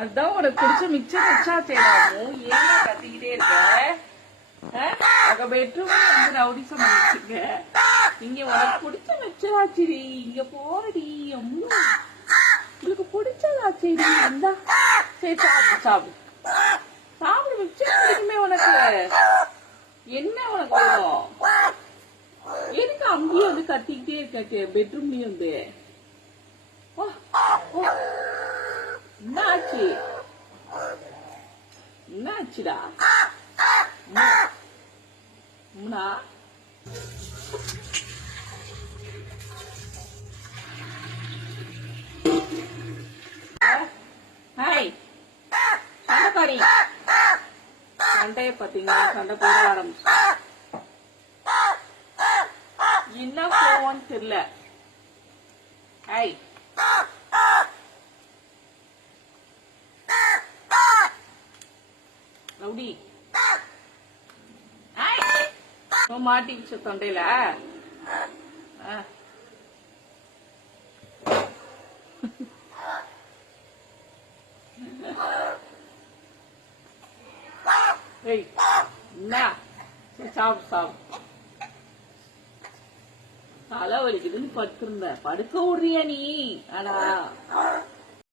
அதுதான் உனக்கு பிடிச்ச மிக்சர் வச்சாச்சேடாமோ ஏன்னா கத்திக்கிட்டே இருக்க அங்க பெட்ரூம் வந்து ரவுடிசம் பண்ணிச்சுங்க இங்க உனக்கு பிடிச்ச மிக்சராச்சிரி இங்க போடி அம்மா உங்களுக்கு பிடிச்சதாச்சிரி இந்தா சரி சாப்பிடு சாப்பிடு சாப்பிடு மிக்சர் பிடிக்குமே உனக்கு என்ன உனக்கு வேணும் எதுக்கு அங்கேயும் வந்து கத்திக்கிட்டே இருக்காச்சு பெட்ரூம்லயும் வந்து என்னாச்சு என்னாச்சுடா முனா ஹாய் சண்டைக்காரி சண்டைய பாத்தீங்களா சண்டை போட ஆரம்பிச்சு என்ன போவோன்னு தெரியல ஹாய் ரவுடி மாட்டிக்கிச்சு தொண்டையில என்ன சாப்பிடு சாப்பிடு தலை வலிக்குதுன்னு படுத்திருந்த படுக்க விடுறியா நீ ஆனா